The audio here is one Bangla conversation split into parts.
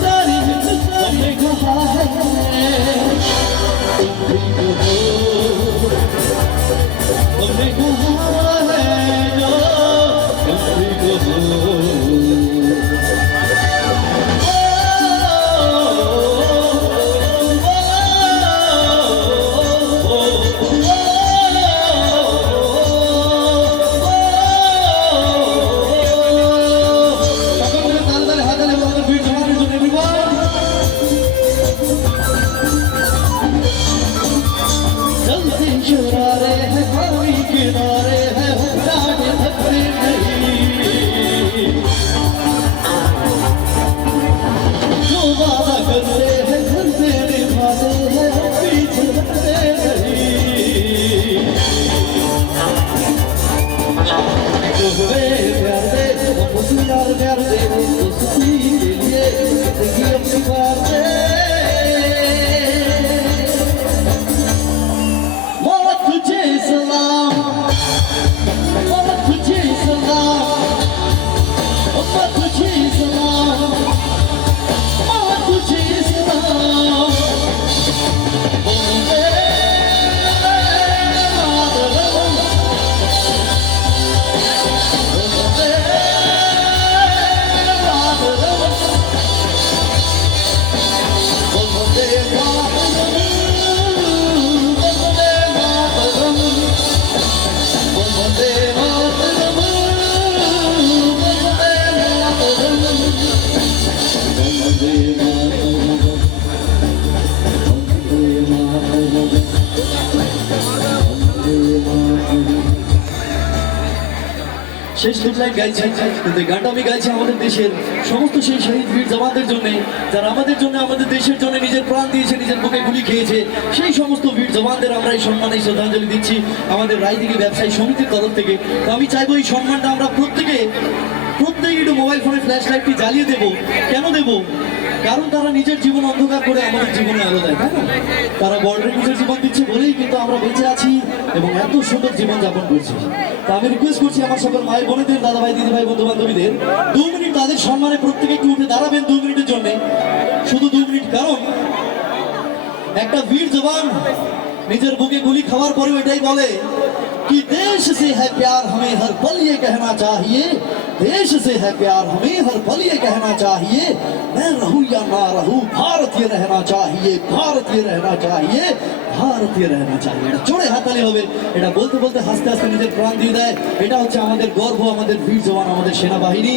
सारी हमने कहा है तुम भी कहो हमने कहा है जो तुम भी कहो শেষ লাইন গাইছি কিন্তু গানটা আমি গাইছি আমাদের দেশের সমস্ত সেই শহীদ বীর জওয়ানদের জন্য যারা আমাদের জন্য আমাদের দেশের জন্য নিজের প্রাণ দিয়েছে নিজের বুকে গুলি খেয়েছে সেই সমস্ত বীর জওয়ানদের আমরা এই সম্মানে শ্রদ্ধাঞ্জলি দিচ্ছি আমাদের রায়দিঘি ব্যবসায়ী সমিতির তরফ থেকে। তো আমি চাইবো এই সম্মানটা আমরা প্রত্যেকে একটু মোবাইল ফোনে ফ্ল্যাশ লাইটটি জ্বালিয়ে দেবো। কেন দেবো? কারণ তারা নিজের জীবন অন্ধকার করে আমাদের জীবনে আলো দেয়, তাই না? তারা বর্ডারে নিজের জীবন দিচ্ছে বলেই কিন্তু আমরা বেঁচে আছি এবং এত সুন্দর জীবন যাপন করছি। তা আমি রিকোয়েস্ট করছি আমার সকল মায়ের বোনেদের, দাদা ভাই, দিদি ভাই, বন্ধু বান্ধবীদের 2 মিনিট তাদের সম্মানে প্রত্যেকে একটু উঠে দাঁড়াবেন 2 মিনিটের জন্য, শুধু 2 মিনিট। কারণ একটা বীর জওয়ান নিজের বুকে গুলি খাওয়ার পরেও এটাই বলে कि देश से है प्यार हमें हर पल ये कहना चाहिए, देश से है प्यार हमें हर पल ये कहना चाहिए, मैं रहूं या ना रहूं भारतीय रहना चाहिए, भारतीय रहना चाहिए, भारतीय रहना चाहिए। এটা জোরে হাততালি হবে। এটা বলতে বলতে হাসতে হাসতে নিজের প্রাণ দিয়ে দেয়। এটা হচ্ছে আমাদের গর্ব, আমাদের বীর জওয়ান, আমাদের সেনাবাহিনী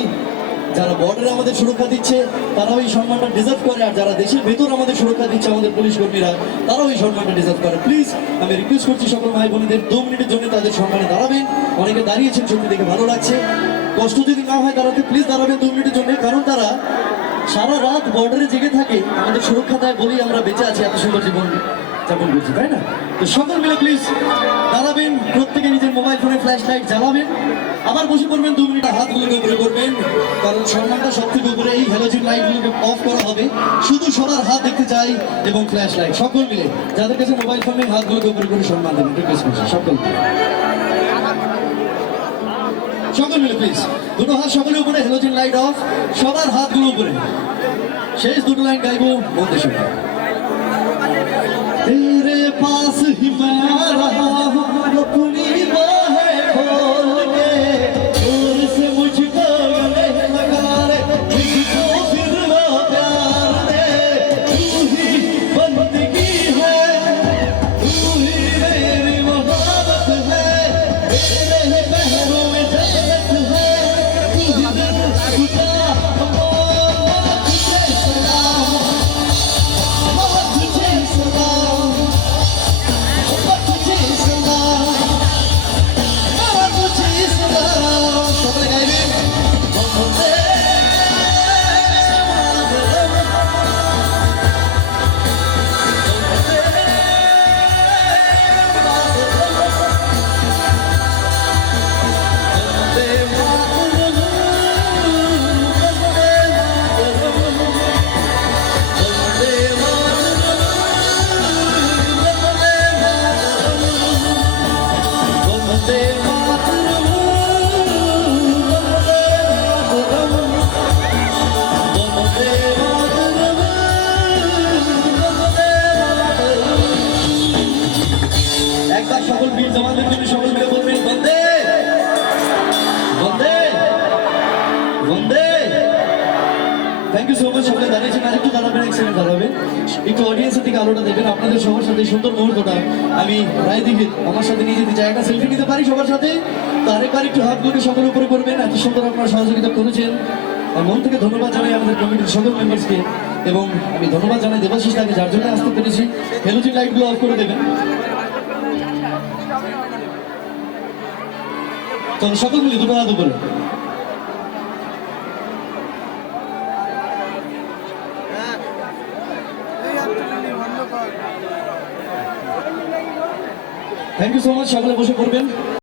যারা বর্ডারে আমাদের সুরক্ষা দিচ্ছে তারাও এই সম্মানটা ডিজার্ভ করে, আর যারা দেশের ভেতর আমাদের সুরক্ষা দিচ্ছে আমাদের পুলিশ কর্মীরা তারাও এই সম্মানটা ডিজার্ভ করে। প্লিজ আমি রিকোয়েস্ট করছি সকল ভাই বোনেদের 2 মিনিটের জন্য তাদের সম্মানে দাঁড়াবেন। অনেকে দাঁড়িয়েছেন, সত্যি দেখে ভালো লাগছে। কষ্ট যদি না হয় দাঁড়াতে প্লিজ দাঁড়াবেন 2 মিনিটের জন্য। কারণ তারা সারা রাত বর্ডারে জেগে থাকে, আমাদের সুরক্ষা দেয় বলেই আমরা বেঁচে আছি, এত সুন্দর জীবন যাপন করছি, তাই না? তো সকল মিলে প্লিজ দাঁড়াবেন, প্রত্যেকে নিজের মোবাইল ফোনে ফ্ল্যাশ লাইট জ্বালাবেন, আবার বসে পড়বেন 2 মিনিট, হাতগুলোকে উপরে করবেন। কারণ সম্মানটা সব থেকে উপরে। এই হ্যালোজিন লাইটগুলোকে অফ করা হবে, শুধু সবার হাত দেখতে চাই এবং ফ্ল্যাশ লাইট। সকল মিলে যাদের কাছে মোবাইল ফোন নেই হাতগুলোকে উপরে করে সম্মান দেবেন, রিকোয়েস্ট করছি সকল মিলে প্লিজ। দুটো হাত সকলের উপরে, হ্যালোজিন লাইট অফ, সবার হাতগুলো উপরে। শেষ 2 লাইন গাইবো, বলতে শুনুন। तेरे पास ही मैं रहा हूँ अपनी बाहें खोल के, दूर से मुझको गले लगा रे, मुझको फिर वो प्यार दे, तू ही बंदगी है, तू ही मेरी मोहब्बत है, तेरे पैरों में जन्नत है, तू ही दिल खुदा, तुझे सलाम। বন্দে থ্যাংক ইউ সো মাচ। সকলে দাঁড়িয়েছেন, আর একটু দাঁড়াবেন, এক সেকেন্ড দাঁড়াবেন, একটু অডিয়েন্সের দিকে আলোটা দেবেন। আপনাদের সবার সাথে এই সুন্দর মুহূর্তটা আমি রায় দিকে আমার সাথে নিয়ে যেতে চাই। একটা সেলফি নিতে পারি সবার সাথে? তো আরেকবার একটু হাত গুলি সকলের উপরে করবেন। এত সুন্দর আপনারা সহযোগিতা করেছেন, আর মন থেকে ধন্যবাদ জানাই আমাদের কমিটির সকল মেম্বার্সকে। এবং আমি ধন্যবাদ জানাই দেবাশিস তাকে, যার জন্য আসতে পেরেছি। হেলোজিন লাইটগুলো অফ করে দেবেন। চলো সকল মিলে দুটো হাত উপরে। Thank you so much. সকলে বসে পড়বেন।